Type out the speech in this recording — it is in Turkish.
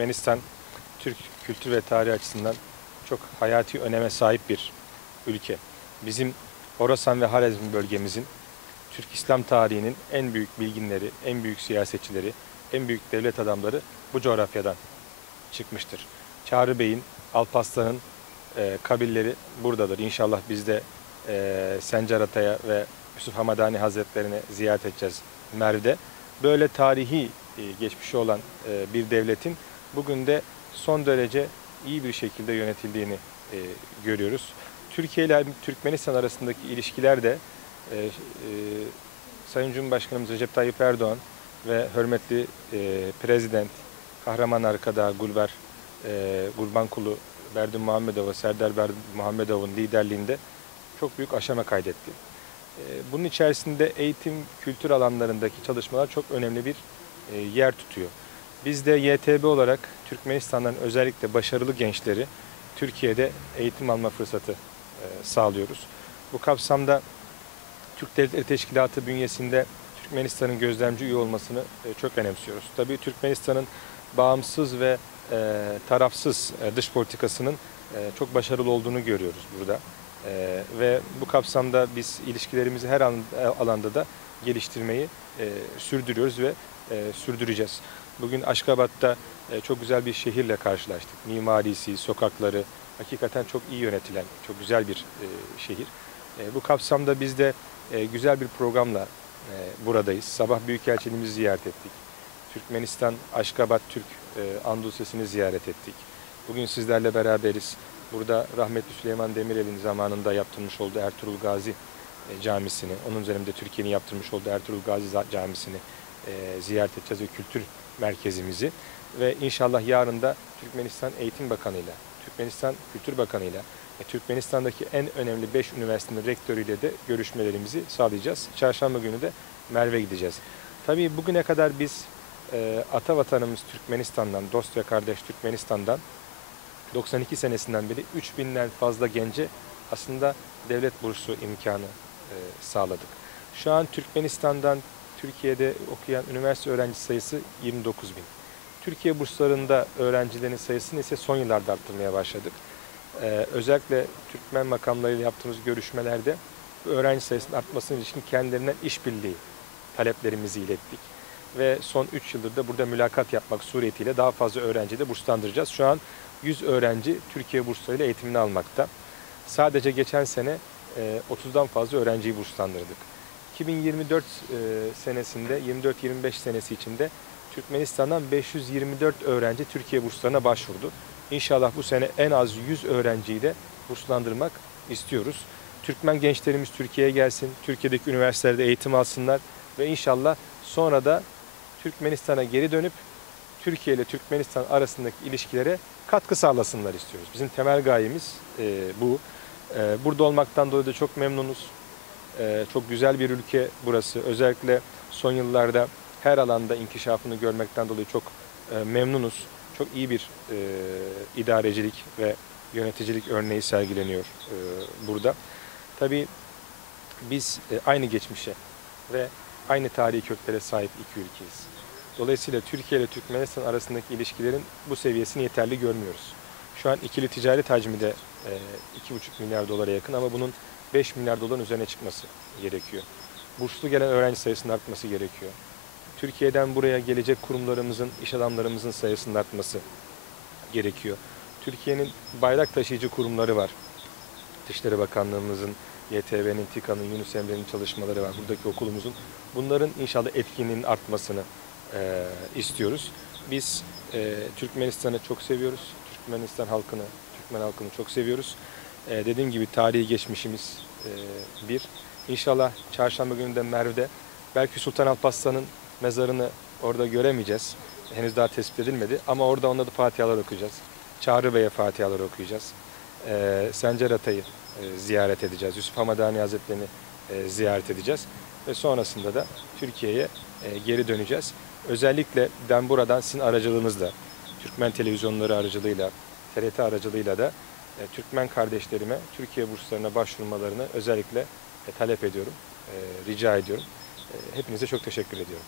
Türkmenistan, Türk kültür ve tarihi açısından çok hayati öneme sahip bir ülke. Bizim Horasan ve Harezm bölgemizin Türk İslam tarihinin en büyük bilginleri, en büyük siyasetçileri, en büyük devlet adamları bu coğrafyadan çıkmıştır. Çağrı Bey'in, Alparslan'ın kabilleri buradadır. İnşallah biz de Sencer Ata'ya ve Yusuf Hamadani Hazretlerine ziyaret edeceğiz Merv'de. Böyle tarihi geçmişi olan bir devletin bugün de son derece iyi bir şekilde yönetildiğini görüyoruz. Türkiye ile Türkmenistan arasındaki ilişkiler de Sayın Cumhurbaşkanımız Recep Tayyip Erdoğan ve hürmetli Prezident Kahraman Arkada Gurbankulu Berdimuhamedov, Serdar Berdimuhamedov'un liderliğinde çok büyük aşama kaydetti. Bunun içerisinde eğitim, kültür alanlarındaki çalışmalar çok önemli bir yer tutuyor. Biz de YTB olarak Türkmenistan'dan özellikle başarılı gençleri Türkiye'de eğitim alma fırsatı sağlıyoruz. Bu kapsamda Türk Devletleri Teşkilatı bünyesinde Türkmenistan'ın gözlemci üye olmasını çok önemsiyoruz. Tabii Türkmenistan'ın bağımsız ve tarafsız dış politikasının çok başarılı olduğunu görüyoruz burada. Ve bu kapsamda biz ilişkilerimizi her alanda da geliştirmeyi sürdürüyoruz ve sürdüreceğiz. Bugün Aşkabat'ta çok güzel bir şehirle karşılaştık. Mimarisi, sokakları hakikaten çok iyi yönetilen, çok güzel bir şehir. Bu kapsamda biz de güzel bir programla buradayız. Sabah Büyükelçiliğimizi ziyaret ettik. Türkmenistan, Aşkabat Türk Andusesini ziyaret ettik. Bugün sizlerle beraberiz. Burada rahmetli Süleyman Demirel'in zamanında yaptırmış olduğu Ertuğrul Gazi Camisi'ni, onun üzerinde Türkiye'nin yaptırmış olduğu Ertuğrul Gazi Camisi'ni ziyaret edeceğiz ve kültür merkezimizi. Ve inşallah yarın da Türkmenistan Eğitim Bakanı'yla, Türkmenistan Kültür Bakanı'yla ve Türkmenistan'daki en önemli 5 üniversitenin rektörüyle de görüşmelerimizi sağlayacağız. Çarşamba günü de Merv'e gideceğiz. Tabii bugüne kadar biz ata vatanımız Türkmenistan'dan, dost ve kardeş Türkmenistan'dan 92 senesinden beri 3000'den fazla gence aslında devlet bursu imkanı sağladık. Şu an Türkmenistan'dan Türkiye'de okuyan üniversite öğrenci sayısı 29 bin. Türkiye burslarında öğrencilerin sayısını ise son yıllarda arttırmaya başladık. Özellikle Türkmen makamlarıyla yaptığımız görüşmelerde öğrenci sayısının artmasına ilişkin kendilerinden işbirliği taleplerimizi ilettik. Ve son 3 yıldır da burada mülakat yapmak suretiyle daha fazla öğrenciyi de burslandıracağız. Şu an 100 öğrenci Türkiye burslarıyla eğitimini almakta. Sadece geçen sene 30'dan fazla öğrenciyi burslandırdık. 2024 senesinde, 24-25 senesi içinde Türkmenistan'dan 524 öğrenci Türkiye burslarına başvurdu. İnşallah bu sene en az 100 öğrenciyi de burslandırmak istiyoruz. Türkmen gençlerimiz Türkiye'ye gelsin, Türkiye'deki üniversitelerde eğitim alsınlar ve inşallah sonra da Türkmenistan'a geri dönüp Türkiye ile Türkmenistan arasındaki ilişkilere katkı sağlasınlar istiyoruz. Bizim temel gayemiz bu. Burada olmaktan dolayı da çok memnunuz. Çok güzel bir ülke burası. Özellikle son yıllarda her alanda inkişafını görmekten dolayı çok memnunuz. Çok iyi bir idarecilik ve yöneticilik örneği sergileniyor burada. Tabii biz aynı geçmişe ve aynı tarihi köklere sahip iki ülkeyiz. Dolayısıyla Türkiye ile Türkmenistan arasındaki ilişkilerin bu seviyesini yeterli görmüyoruz. Şu an ikili ticaret hacmi de 2,5 milyar dolara yakın ama bunun 5 milyar doların üzerine çıkması gerekiyor. Burslu gelen öğrenci sayısının artması gerekiyor. Türkiye'den buraya gelecek kurumlarımızın, iş adamlarımızın sayısının artması gerekiyor. Türkiye'nin bayrak taşıyıcı kurumları var. Dışişleri Bakanlığımızın, YTV'nin, TİKA'nın, Yunus Emre'nin çalışmaları var. Buradaki okulumuzun. Bunların inşallah etkinliğinin artmasını istiyoruz. Biz Türkmenistan'ı çok seviyoruz. Türkmenistan halkını, Türkmen halkını çok seviyoruz. Dediğim gibi tarihi geçmişimiz bir. İnşallah çarşamba günü de Merv'de belki Sultan Alparslan'ın mezarını orada göremeyeceğiz. Henüz daha tespit edilmedi ama orada onunla da fatihalar okuyacağız. Çağrı Bey'e fatihalar okuyacağız. Sencer Ata'yı ziyaret edeceğiz. Yusuf Hamadani Hazretleri'ni ziyaret edeceğiz. Ve sonrasında da Türkiye'ye geri döneceğiz. Özellikle ben buradan sizin aracılığınızla, Türkmen televizyonları aracılığıyla, TRT aracılığıyla da Türkmen kardeşlerime Türkiye burslarına başvurmalarını özellikle talep ediyorum, rica ediyorum. Hepinize çok teşekkür ediyorum.